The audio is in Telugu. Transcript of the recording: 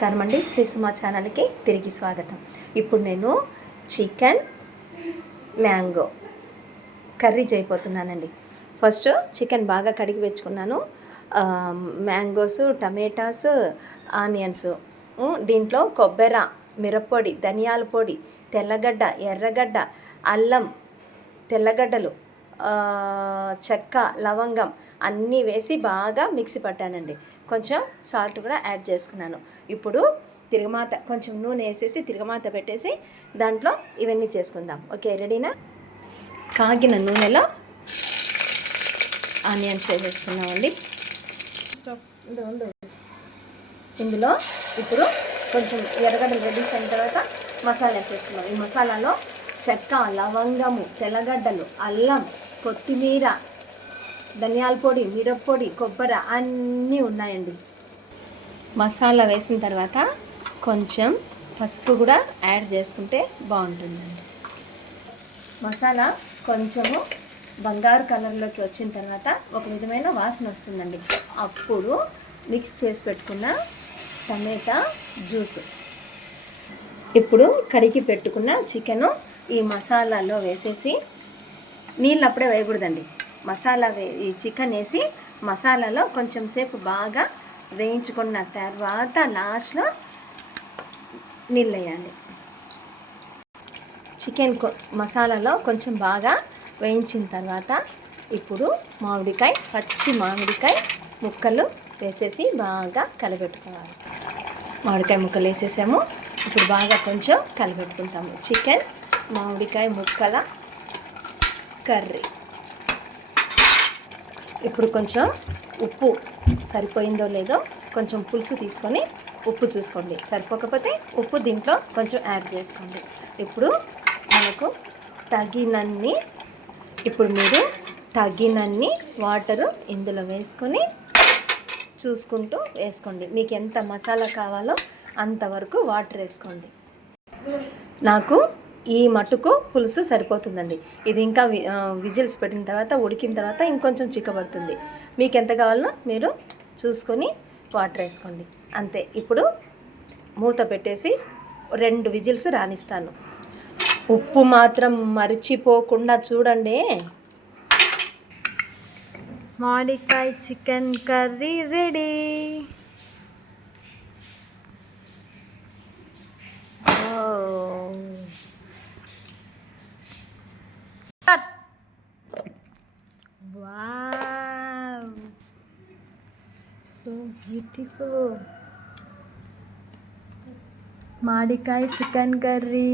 నమస్కారం అండి, శ్రీ సుమా ఛానల్కి తిరిగి స్వాగతం. ఇప్పుడు నేను చికెన్ మ్యాంగో కర్రీ చేయబోతున్నానండి. ఫస్ట్ చికెన్ బాగా కడిగి పెట్టుకున్నాను. మ్యాంగోస్, టమాటాస్, ఆనియన్స్, దీంట్లో కొబ్బరి, మిరప్పొడి, ధనియాల పొడి, తెల్లగడ్డ, ఎర్రగడ్డ, అల్లం, తెల్లగడ్డలు, చెక్క, లవంగం అన్నీ వేసి బాగా మిక్సీ పట్టానండి. కొంచెం సాల్ట్ కూడా యాడ్ చేసుకున్నాను. ఇప్పుడు తిరగమాత, కొంచెం నూనె వేసేసి తిరగమాత పెట్టేసి దాంట్లో ఇవన్నీ చేసుకుందాం. ఓకే, రెడీనా? కాగిన నూనెలో ఆనియన్స్ వేసేసుకున్నామండి. ఇందులో ఇప్పుడు కొంచెం ఎర్రగడ్డలు రెడీ అయిన తర్వాత మసాలా వేసేసుకున్నాం. ఈ మసాలాలో చెక్క, లవంగము, తెల్లగడ్డలు, అల్లం, కొత్తిమీర, ధనియాల పొడి, మిరప్పొడి, కొబ్బరి అన్నీ ఉన్నాయండి. మసాలా వేసిన తర్వాత కొంచెం పసుపు కూడా యాడ్ చేసుకుంటే బాగుంటుందండి. మసాలా కొంచెము బంగారు కలర్లోకి వచ్చిన తర్వాత ఒక విధమైన వాసన వస్తుందండి. అప్పుడు మిక్స్ చేసి పెట్టుకున్న టమాటా జ్యూసు, ఇప్పుడు కడిగి పెట్టుకున్న చికెను ఈ మసాలాలో వేసేసి, నీళ్ళు అప్పుడే వేయకూడదండి. ఈ చికెన్ వేసి మసాలాలో కొంచెం సేపు బాగా వేయించుకున్న తర్వాత లాస్ట్లో నీళ్ళు వేయాలి. చికెన్ మసాలాలో కొంచెం బాగా వేయించిన తర్వాత ఇప్పుడు మామిడికాయ, పచ్చి మామిడికాయ ముక్కలు వేసేసి బాగా కలబెట్టుకోవాలి. మామిడికాయ ముక్కలు వేసేసాము. ఇప్పుడు బాగా కొంచెం కలబెట్టుకుంటాము. చికెన్ మామిడికాయ ముక్కల కర్రీ. ఇప్పుడు కొంచెం ఉప్పు సరిపోయిందో లేదో కొంచెం పులుసు తీసుకొని ఉప్పు చూసుకోండి. సరిపోకపోతే ఉప్పు దీంట్లో కొంచెం యాడ్ చేసుకోండి. ఇప్పుడు మనకు తగినన్ని, మీరు తగినన్ని వాటరు ఇందులో వేసుకొని చూసుకుంటూ వేసుకోండి. మీకు ఎంత మసాలా కావాలో అంతవరకు వాటర్ వేసుకోండి. నాకు ఈ మటుకు పులుసు సరిపోతుందండి. ఇది ఇంకా విజిల్స్ పెట్టిన తర్వాత, ఉడికిన తర్వాత ఇంకొంచెం చిక్కబడుతుంది. మీకు ఎంత కావాలనో మీరు చూసుకొని వాటర్ వేసుకోండి, అంతే. ఇప్పుడు మూత పెట్టేసి 2 విజిల్స్ రానిస్తాను. ఉప్పు మాత్రం మర్చిపోకుండా చూడండి. మామిడికాయ chicken curry ready. Wow, so beautiful. మామిడికాయ చికెన్ కర్రీ.